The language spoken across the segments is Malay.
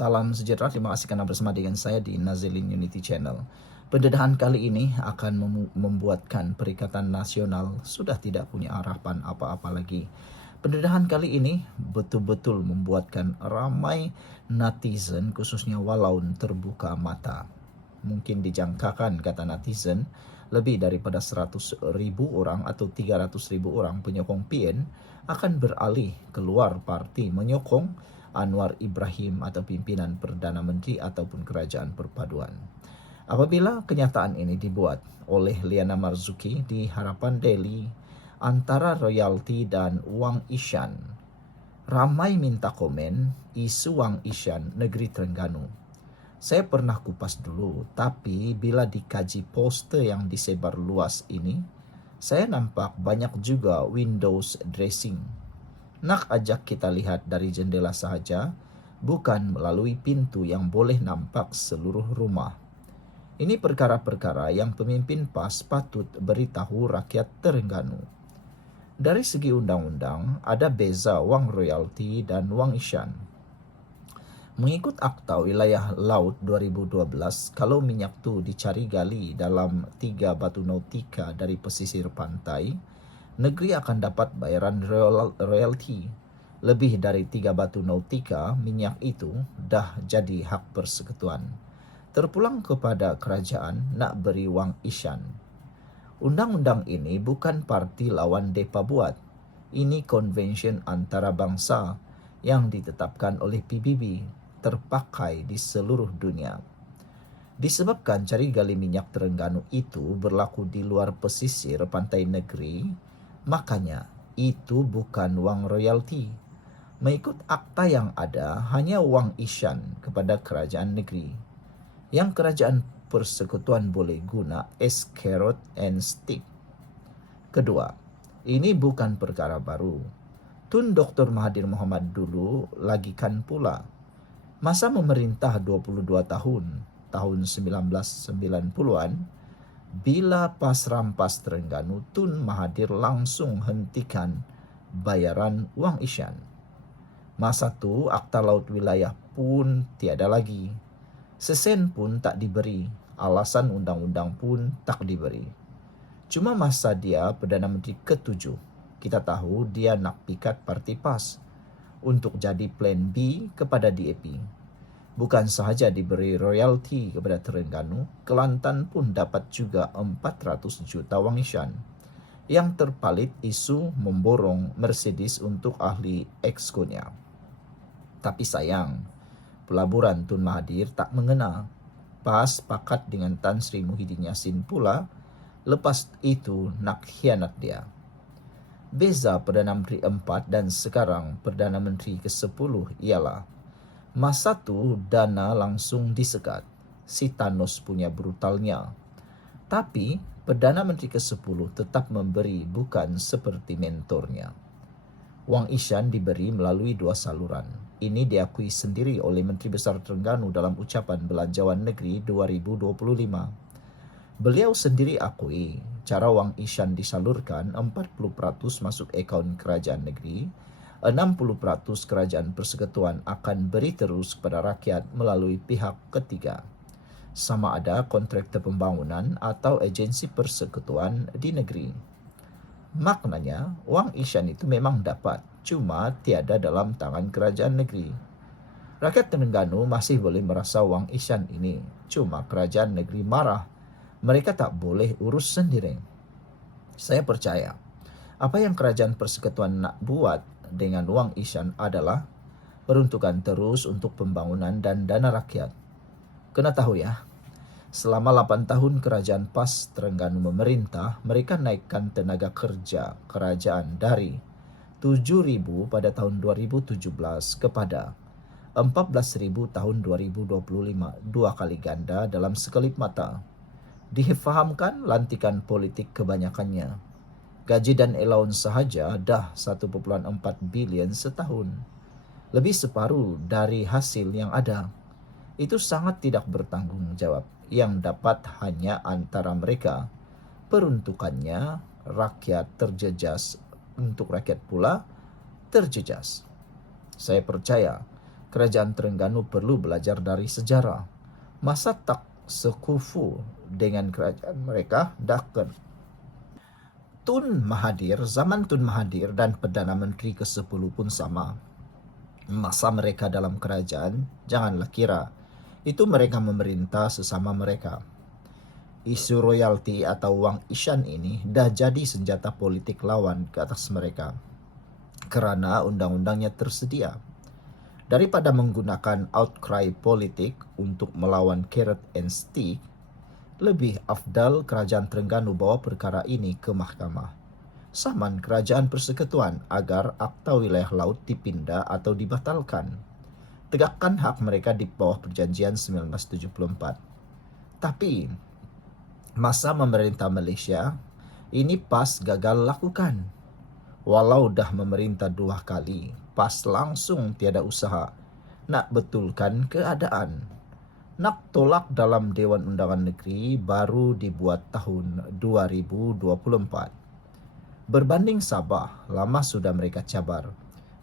Salam sejahtera, terima kasih karena bersama dengan saya di Nazilin Unity Channel. Pendedahan kali ini akan membuatkan Perikatan Nasional sudah tidak punya harapan apa-apa lagi. Pendedahan kali ini betul-betul membuatkan ramai netizen, khususnya walaun terbuka mata. Mungkin dijangkakan, kata netizen, lebih daripada 100.000 orang atau 300.000 orang penyokong PN akan beralih keluar parti menyokong Anwar Ibrahim atau pimpinan Perdana Menteri ataupun Kerajaan Perpaduan. Apabila kenyataan ini dibuat oleh Liana Marzuki di Harapan Daily antara royalti dan Wang Ishan, ramai minta komen isu Wang Ishan negeri Terengganu. Saya pernah kupas dulu, tapi bila dikaji poster yang disebar luas ini, saya nampak banyak juga windows dressing. Nak ajak kita lihat dari jendela sahaja, bukan melalui pintu yang boleh nampak seluruh rumah. Ini perkara-perkara yang pemimpin PAS patut beritahu rakyat Terengganu. Dari segi undang-undang, ada beza Wang Royalty dan Wang Ishan. Mengikut Akta Wilayah Laut 2012, kalau minyak tu dicari gali dalam 3 batu nautika dari pesisir pantai, negeri akan dapat bayaran royalti. Lebih dari 3 batu nautika minyak itu dah jadi hak persekutuan. Terpulang kepada kerajaan nak beri Wang Ishan. Undang-undang ini bukan parti lawan depa buat. Ini konvensyen antarabangsa yang ditetapkan oleh PBB, terpakai di seluruh dunia. Disebabkan cari gali minyak Terengganu itu berlaku di luar pesisir pantai negeri, makanya itu bukan wang royalti. Mengikut akta yang ada, hanya Wang Ishan kepada kerajaan negeri. Yang kerajaan persekutuan boleh guna as carrot and stick. Kedua, ini bukan perkara baru. Tun Dr. Mahathir Mohamad dulu lagikan pula. Masa memerintah 22 tahun 1990-an, bila PAS rampas Terengganu, Tun Mahathir langsung hentikan bayaran Wang Ishan. Masa tu Akta Laut Wilayah pun tiada lagi. Sesen pun tak diberi, alasan undang-undang pun tak diberi. Cuma masa dia Perdana Menteri ke-7, kita tahu dia nak pikat parti PAS untuk jadi plan B kepada DAP. Bukan sahaja diberi royalti kepada Terengganu, Kelantan pun dapat juga 400 juta Wang Ishan. Yang terpalit isu memborong Mercedes untuk ahli exconya. Tapi sayang, pelaburan Tun Mahathir tak mengena. PAS pakat dengan Tan Sri Muhyiddin Yassin pula, lepas itu nak khianat dia. Beza Perdana Menteri 4 dan sekarang Perdana Menteri ke-10 ialah masa tu dana langsung disekat. Si Thanos punya brutalnya. Tapi Perdana Menteri ke-10 tetap memberi, bukan seperti mentornya. Wang Ishan diberi melalui 2 saluran. Ini diakui sendiri oleh Menteri Besar Terengganu dalam ucapan Belanjawan Negeri 2025. Beliau sendiri akui cara Wang Ishan disalurkan 40% masuk akaun kerajaan negeri, 60% kerajaan persekutuan akan beri terus kepada rakyat melalui pihak ketiga. Sama ada kontraktor pembangunan atau agensi persekutuan di negeri. Maknanya, Wang Ishan itu memang dapat, cuma tiada dalam tangan kerajaan negeri. Rakyat Terengganu masih boleh merasa Wang Ishan ini, cuma kerajaan negeri marah. Mereka tak boleh urus sendiri. Saya percaya, apa yang kerajaan persekutuan nak buat dengan Wang Ishan adalah peruntukan terus untuk pembangunan dan dana rakyat. Kena tahu ya, selama 8 tahun kerajaan PAS Terengganu memerintah, mereka naikkan tenaga kerja kerajaan dari 7,000 pada tahun 2017 kepada 14,000 tahun 2025, 2 kali ganda dalam sekelip mata. Difahamkan lantikan politik kebanyakannya. Gaji dan allowance sahaja dah 1,4 bilion setahun. Lebih separuh dari hasil yang ada. Itu sangat tidak bertanggung jawab. Yang dapat hanya antara mereka. Peruntukannya rakyat terjejas, untuk rakyat pula terjejas. Saya percaya Kerajaan Terengganu perlu belajar dari sejarah. Masa tak sekufu dengan kerajaan mereka, Daken. Zaman Tun Mahathir dan Perdana Menteri ke-10 pun sama. Masa mereka dalam kerajaan, janganlah kira itu mereka memerintah sesama mereka. Isu royalti atau wang isyan ini dah jadi senjata politik lawan ke atas mereka kerana undang-undangnya tersedia. Daripada menggunakan outcry politik untuk melawan carrot and stick, lebih afdal kerajaan Terengganu bawa perkara ini ke mahkamah. Saman kerajaan persekutuan agar Akta Wilayah Laut dipindah atau dibatalkan. Tegakkan hak mereka di bawah perjanjian 1974. Tapi, masa memerintah Malaysia, ini PAS gagal lakukan. Walau dah memerintah 2 kali, PAS langsung tiada usaha nak betulkan keadaan. Nak tolak dalam Dewan Undangan Negeri baru dibuat tahun 2024. Berbanding Sabah, lama sudah mereka cabar.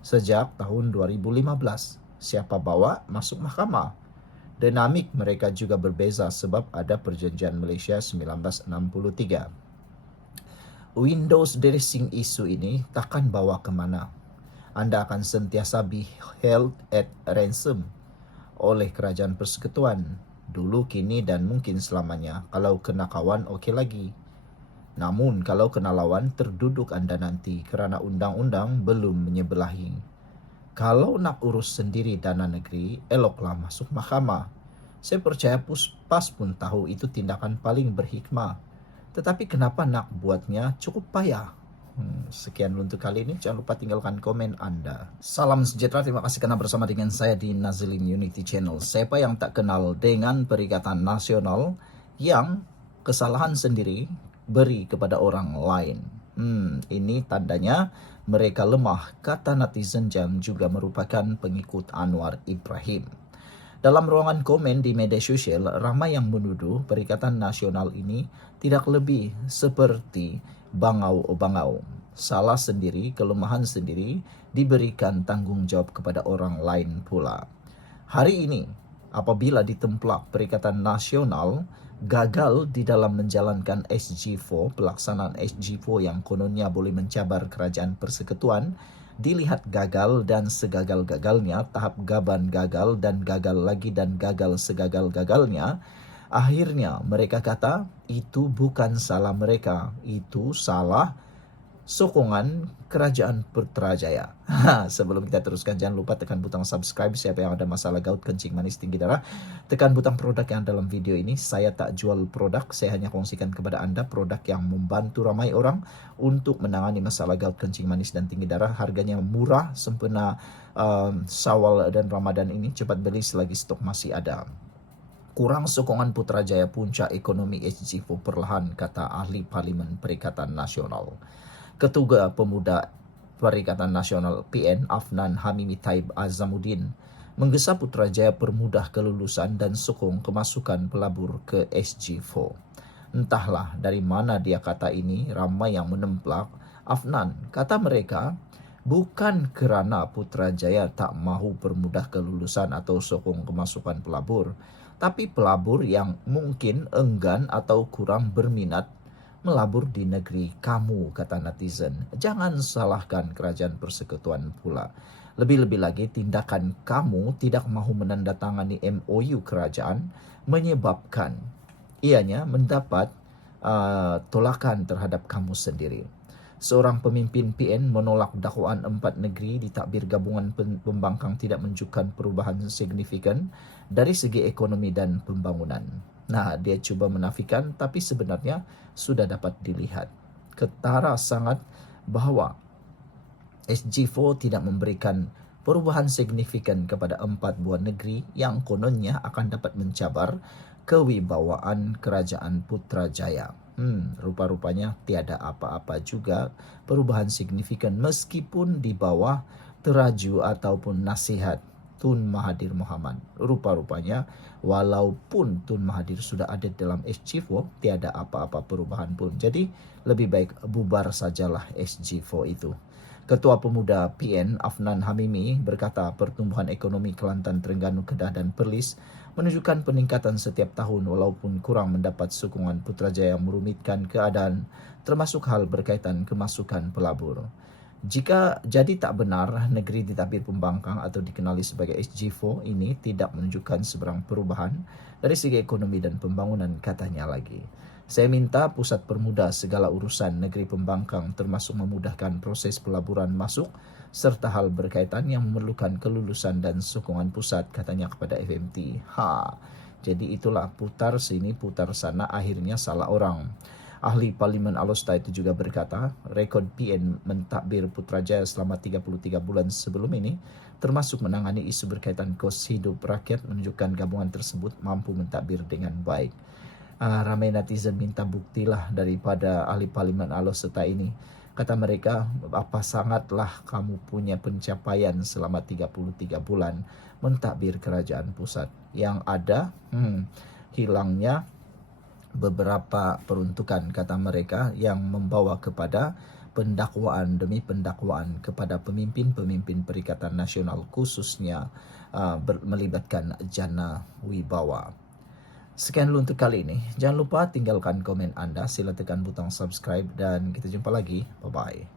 Sejak tahun 2015, siapa bawa masuk mahkamah. Dinamik mereka juga berbeza sebab ada Perjanjian Malaysia 1963. Windows dressing isu ini takkan bawa ke mana. Anda akan sentiasa be held at ransom oleh kerajaan persekutuan. Dulu, kini dan mungkin selamanya. Kalau kena kawan, okey lagi. Namun, kalau kena lawan, terduduk anda nanti kerana undang-undang belum menyebelahi. Kalau nak urus sendiri dana negeri, eloklah masuk mahkamah. Saya percaya PAS pun tahu itu tindakan paling berhikmah. Tetapi kenapa nak buatnya cukup payah? Sekian untuk kali ini. Jangan lupa tinggalkan komen anda. Salam sejahtera. Terima kasih kerana bersama dengan saya di Nazilin Unity Channel. Siapa yang tak kenal dengan Perikatan Nasional yang kesalahan sendiri beri kepada orang lain? Ini tandanya mereka lemah, kata netizen yang juga merupakan pengikut Anwar Ibrahim. Dalam ruangan komen di media sosial, ramai yang menuduh Perikatan Nasional ini tidak lebih seperti bangau-bangau. Salah sendiri, kelemahan sendiri, diberikan tanggungjawab kepada orang lain pula. Hari ini, apabila ditemplak Perikatan Nasional gagal di dalam menjalankan SG4, pelaksanaan SG4 yang kononnya boleh mencabar kerajaan persekutuan, dilihat gagal dan segagal-gagalnya, tahap gaban gagal dan gagal lagi dan gagal segagal-gagalnya, akhirnya mereka kata itu bukan salah mereka, itu salah sokongan kerajaan Putrajaya. Sebelum kita teruskan, jangan lupa tekan butang subscribe. Siapa yang ada masalah gout, kencing manis, tinggi darah, tekan butang produk yang dalam video ini. Saya tak jual produk, saya hanya kongsikan kepada anda produk yang membantu ramai orang untuk menangani masalah gout, kencing manis dan tinggi darah. Harganya murah, sempena Syawal dan Ramadan ini. Cepat beli selagi stok masih ada. Kurang sokongan Putrajaya, puncak ekonomi SG4 perlahan, kata ahli Parlimen Perikatan Nasional. Ketua Pemuda Perikatan Nasional PN Afnan Hamimi Taib Azamuddin menggesa Putrajaya permudah kelulusan dan sokong kemasukan pelabur ke SG4. Entahlah dari mana dia kata ini, ramai yang menemplak. Afnan kata mereka bukan kerana Putrajaya tak mahu permudah kelulusan atau sokong kemasukan pelabur, tapi pelabur yang mungkin enggan atau kurang berminat melabur di negeri kamu, kata netizen. Jangan salahkan kerajaan persekutuan pula. Lebih-lebih lagi, tindakan kamu tidak mahu menandatangani MOU kerajaan menyebabkan ianya mendapat tolakan terhadap kamu sendiri. Seorang pemimpin PN menolak dakwaan 4 negeri di takbir gabungan pembangkang tidak menunjukkan perubahan signifikan dari segi ekonomi dan pembangunan. Nah, dia cuba menafikan, tapi sebenarnya sudah dapat dilihat. Ketara sangat bahawa SG4 tidak memberikan perubahan signifikan kepada 4 buah negeri yang kononnya akan dapat mencabar kewibawaan kerajaan Putrajaya. Rupa-rupanya tiada apa-apa juga perubahan signifikan meskipun di bawah teraju ataupun nasihat Tun Mahathir Mohamad. Rupa-rupanya walaupun Tun Mahathir sudah ada dalam SG4, tiada apa-apa perubahan pun. Jadi lebih baik bubar sajalah SG4 itu. Ketua Pemuda PN Afnan Hamimi berkata pertumbuhan ekonomi Kelantan, Terengganu, Kedah dan Perlis menunjukkan peningkatan setiap tahun walaupun kurang mendapat sokongan Putrajaya merumitkan keadaan termasuk hal berkaitan kemasukan pelabur. Jika jadi tak benar negeri ditabir pembangkang atau dikenali sebagai SG4 ini tidak menunjukkan seberang perubahan dari segi ekonomi dan pembangunan, katanya lagi. Saya minta pusat permudah segala urusan negeri pembangkang termasuk memudahkan proses pelaburan masuk serta hal berkaitan yang memerlukan kelulusan dan sokongan pusat, katanya kepada FMT. Jadi itulah putar sini putar sana akhirnya salah orang. Ahli Parlimen Alosta itu juga berkata, rekod PN mentadbir Putrajaya selama 33 bulan sebelum ini, termasuk menangani isu berkaitan kos hidup rakyat, menunjukkan gabungan tersebut mampu mentadbir dengan baik. Ramai netizen minta buktilah daripada ahli Parlimen Alosta ini. Kata mereka, apa sangatlah kamu punya pencapaian selama 33 bulan mentadbir kerajaan pusat. Yang ada, hilangnya beberapa peruntukan, kata mereka, yang membawa kepada pendakwaan demi pendakwaan kepada pemimpin-pemimpin Perikatan Nasional, khususnya melibatkan Jana Wibawa. Sekian dulu untuk kali ini. Jangan lupa tinggalkan komen Anda, sila tekan butang subscribe dan kita jumpa lagi. Bye-bye.